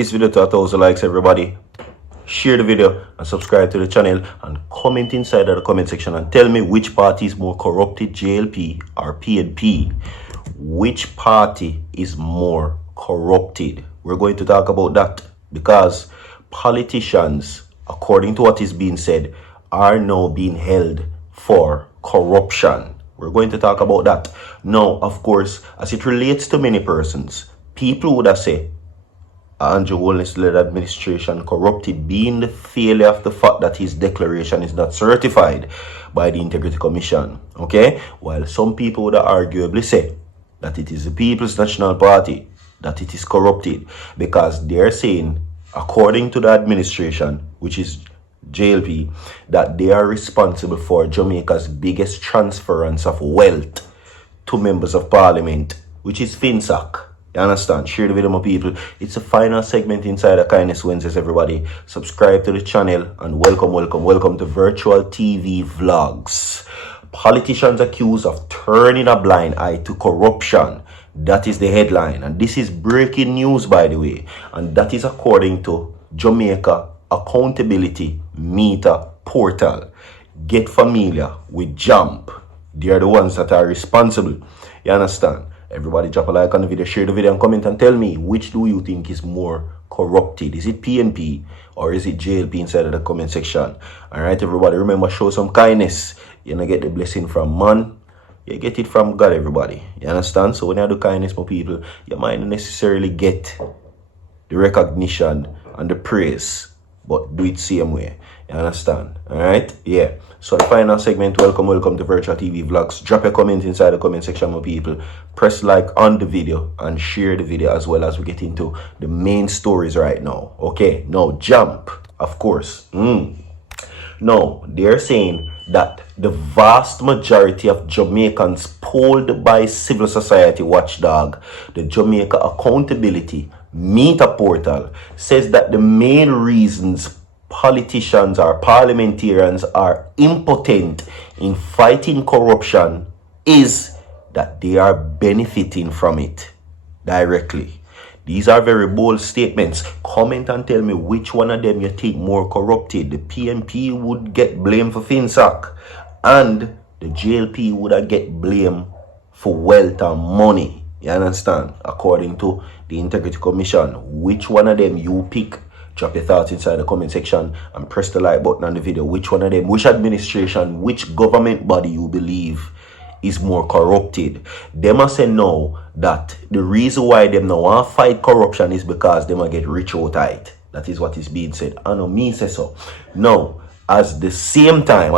this video to 1,000 likes, everybody. Share the video and subscribe to the channel and comment inside of the comment section and tell me which party is more corrupted, JLP or PNP. Which party is more corrupted? We're going to talk about that because politicians, according to what is being said, are now being held for corruption. We're going to talk about that. Now, of course, as it relates to many persons, people would have said Andrew Holness-led administration corrupted, being the failure of the fact that his declaration is not certified by the Integrity Commission. Okay? While some people would arguably say that it is the People's National Party that it is corrupted, because they're saying, according to the administration, which is JLP, that they are responsible for Jamaica's biggest transference of wealth to members of parliament, which is FinSac. You understand? Share the video, my people. It's a final segment inside of Kindness Wednesdays, everybody. Subscribe to the channel and welcome to Virtual TV Vlogs. Politicians accused of turning a blind eye to corruption. That is the headline. And this is breaking news, by the way. And that is according to Jamaica Accountability Meter Portal. Get familiar with JAMP. They are the ones that are responsible. You understand? Everybody drop a like on the video, share the video and comment and tell me which do you think is more corrupted. Is it PNP or is it JLP inside of the comment section? Alright, everybody, remember, show some kindness. You don't get the blessing from man, you get it from God, everybody. You understand? So when you do kindness, my people, you might not necessarily get the recognition and the praise, but do it same way. You understand? Alright? Yeah. So the final segment, welcome to Virtual TV Vlogs. Drop a comment inside the comment section, my people. Press like on the video and share the video as well as we get into the main stories right now. Okay, now jump, of course. No, they're saying that the vast majority of Jamaicans polled by civil society watchdog, the Jamaica Accountability Meter Portal, says that the main reasons politicians or parliamentarians are impotent in fighting corruption is that they are benefiting from it directly. These are very bold statements. Comment and tell me which one of them you think more corrupted. The PNP would get blamed for FinSac and the JLP would get blamed for wealth and money. You understand? According to the Integrity Commission, which one of them you pick? Drop your thoughts inside the comment section and press the like button on the video. Which one of them, which administration, which government body you believe is more corrupted? They must say no, that the reason why them now want to fight corruption is because they might get rich out of it. That is what is being said. I know me say so. No, at the same time,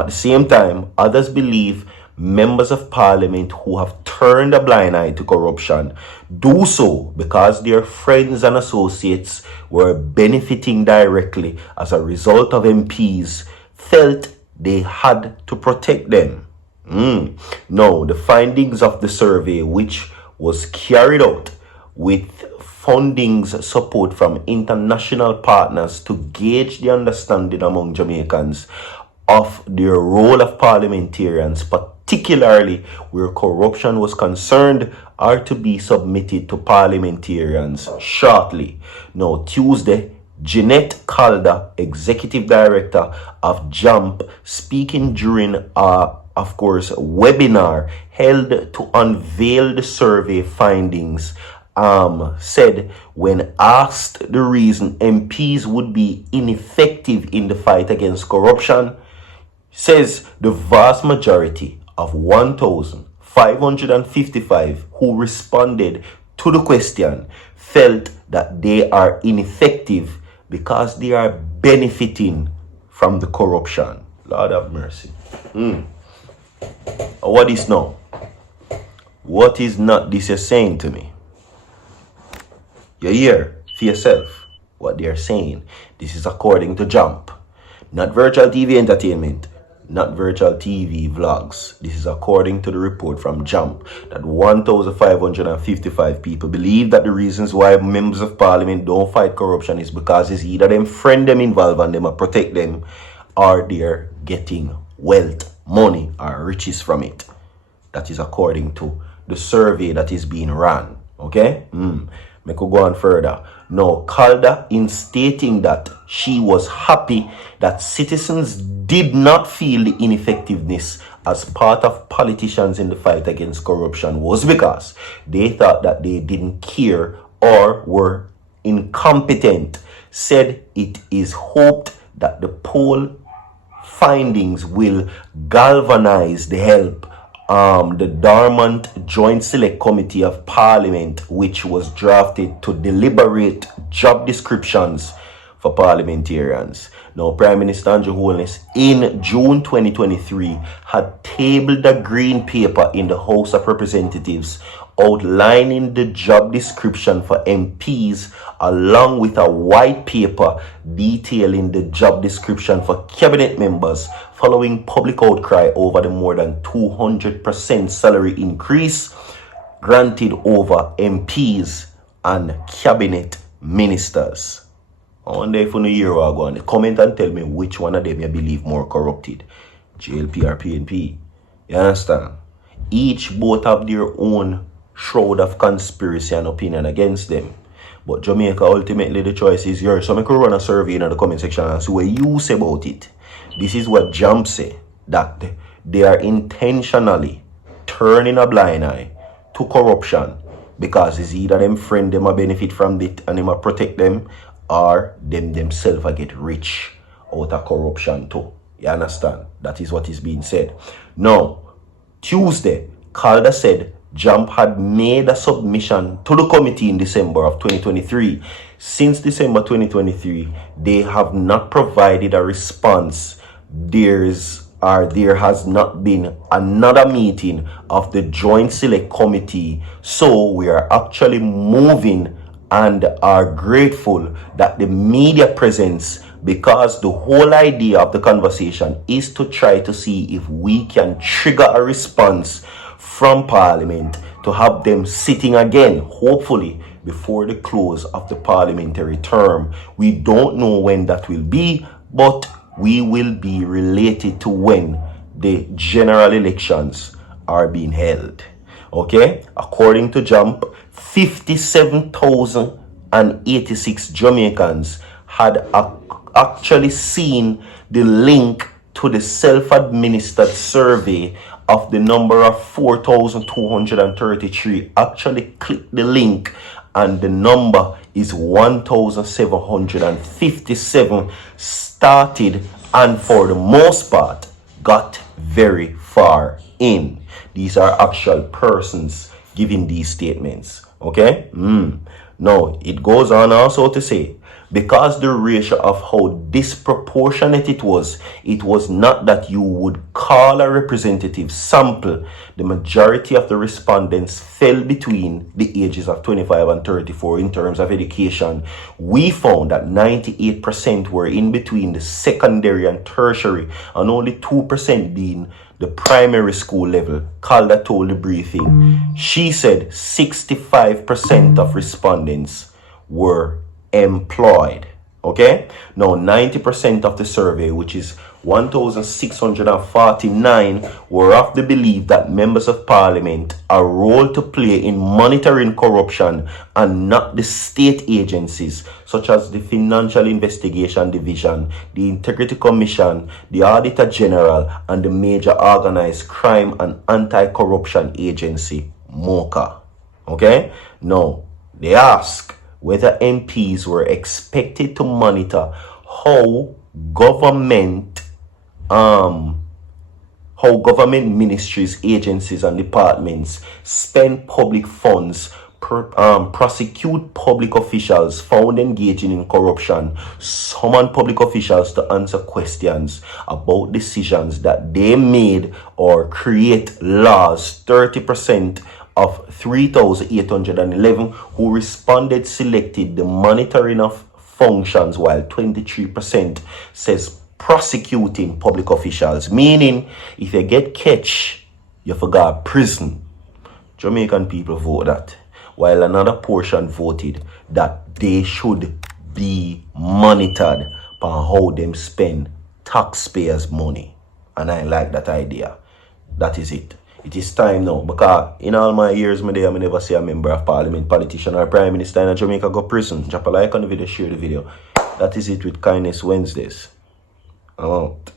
others believe members of parliament who have turned a blind eye to corruption do so because their friends and associates were benefiting directly as a result of MPs felt they had to protect them. No, the findings of the survey, which was carried out with funding's support from international partners to gauge the understanding among Jamaicans of their role of parliamentarians, particularly where corruption was concerned, are to be submitted to parliamentarians shortly. Now, Tuesday, Jeanette Calder, Executive Director of JAMP, speaking during a webinar held to unveil the survey findings, said when asked the reason MPs would be ineffective in the fight against corruption, says the vast majority of 1,555 who responded to the question felt that they are ineffective because they are benefiting from the corruption. Lord have mercy. What is now? What is not this you're saying to me? You hear for yourself what they're saying. This is according to JAMP, not Virtual TV Entertainment, not Virtual TV Vlogs. This is according to the report from JAMP that 1,555 people believe that the reasons why members of parliament don't fight corruption is because it's either them friend them involved and them protect them, or they're getting wealth, money, or riches from it. That is according to the survey that is being run. Okay? Me could go on further. Now, Calder, in stating that she was happy that citizens did not feel the ineffectiveness as part of politicians in the fight against corruption was because they thought that they didn't care or were incompetent, said it is hoped that the poll findings will galvanize the help the dormant Joint Select Committee of Parliament, which was drafted to deliberate job descriptions for parliamentarians. Now, Prime Minister Andrew Holness in June 2023 had tabled a green paper in the House of Representatives outlining the job description for MPs, along with a white paper detailing the job description for cabinet members, following public outcry over the more than 200% salary increase granted over MPs and cabinet ministers. I wonder if in a year or ago, comment and tell me which one of them you believe more corrupted, JLP or PNP. You understand? Each both have their own shroud of conspiracy and opinion against them. But Jamaica, ultimately the choice is yours. So I could run a survey in the comment section and see what you say about it. This is what Jump say, that they are intentionally turning a blind eye to corruption because it's either them friend them a benefit from it and them a protect them, or them themselves a get rich out of corruption too. You understand? That is what is being said. Now, Tuesday, Calder said Jump had made a submission to the committee in December of 2023. Since December 2023, they have not provided a response. There has not been another meeting of the Joint Select Committee. So we are actually moving and are grateful that the media presence, because the whole idea of the conversation is to try to see if we can trigger a response from Parliament to have them sitting again, hopefully before the close of the parliamentary term. We don't know when that will be, but we will be related to when the general elections are being held. Okay, according to Jump, 57,086 Jamaicans had actually seen the link to the self-administered survey of the number of 4,233 actually clicked the link, and the number is 1,757 started and for the most part got very far in. These are actual persons giving these statements. Okay? Now, it goes on also to say, because the ratio of how disproportionate it was not that you would call a representative sample. The majority of the respondents fell between the ages of 25 and 34 in terms of education. We found that 98% were in between the secondary and tertiary, and only 2% being the primary school level. Calder told the briefing. She said 65% of respondents were employed. Okay, now 90% of the survey, which is 1,649, were of the belief that members of parliament are a role to play in monitoring corruption and not the state agencies such as the Financial Investigation Division, the Integrity Commission, the Auditor General, and the Major Organized Crime and Anti-Corruption Agency, MOCA. Okay, now they ask whether MPs were expected to monitor how government ministries, agencies, and departments spend public funds, prosecute public officials found engaging in corruption, summon public officials to answer questions about decisions that they made, or create laws. 30% of 3,811 who responded selected the monitoring of functions, while 23% says prosecuting public officials. Meaning, if you get catch, you forgot prison. Jamaican people vote that, while another portion voted that they should be monitored on how them spend taxpayers' money. And I like that idea. That is it. It is time now, because in all my years, I never see a member of parliament, politician, or prime minister in Jamaica go prison. Drop a like on the video, share the video. That is it with Kindness Wednesdays. I'm out.